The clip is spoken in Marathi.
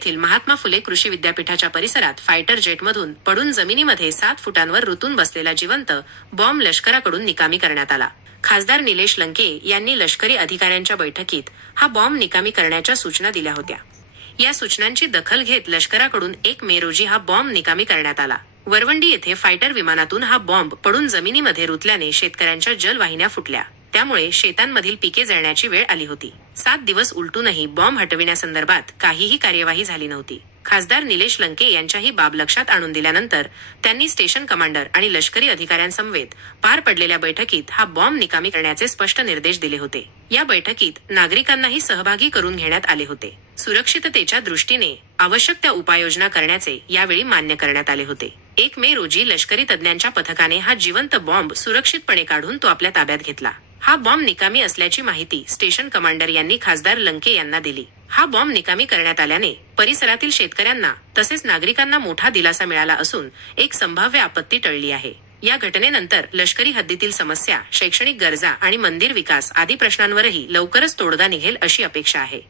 येथील महात्मा फुले कृषी विद्यापीठाच्या परिसरात फायटर जेटमधून पडून जमिनीमध्ये 7 फुटांवर रुतून बसलेला जिवंत बॉम्ब लष्कराकडून निकामी करण्यात आला. खासदार निलेश लंके यांनी लष्करी अधिकाऱ्यांच्या बैठकीत हा बॉम्ब निकामी करण्याच्या सूचना दिल्या होत्या. या सूचनांची दखल घेत लष्कराकडून 1 मे रोजी हा बॉम्ब निकामी करण्यात आला. वरवंडी येथे फायटर विमानातून हा बॉम्ब पडून जमिनीमध्ये रुतल्याने शेतकऱ्यांच्या जलवाहिन्या फुटल्या. त्यामुळे शेतांमधील पिके जळण्याची वेळ आली होती. 7 दिवस उलटूनही बॉम्ब हटविण्यासंदर्भात काहीही कार्यवाही झाली नव्हती. खासदार निलेश लंके यांच्या ही बाब लक्षात आणून दिल्यानंतर त्यांनी स्टेशन कमांडर आणि लष्करी अधिकाऱ्यांसमवेत पार पडलेल्या बैठकीत हा बॉम्ब निकामी करण्याचे स्पष्ट निर्देश दिले होते. या बैठकीत नागरिकांनाही सहभागी करून घेण्यात आले होते. सुरक्षिततेच्या दृष्टीने आवश्यक त्या उपाययोजना करण्याचे यावेळी मान्य करण्यात आले होते. 1 मे रोजी लष्करी तज्ज्ञांच्या पथकाने हा जिवंत बॉम्ब सुरक्षितपणे काढून तो आपल्या ताब्यात घेतला. हा बॉम्ब निकामी असल्याची माहिती स्टेशन कमांडर यांनी खासदार लंके यांना दिली. हा बॉम्ब निकामी करण्यात आल्याने परिसरातील शेतकऱ्यांना तसेच नागरिकांना मोठा दिलासा मिळाला असून एक संभाव्य आपत्ती टळली आहे. या घटनेनंतर लष्करी हद्दीतील समस्या, शैक्षणिक गरजा आणि मंदिर विकास आदी प्रश्नांवरही लवकरच तोडगा निघेल अशी अपेक्षा आहे.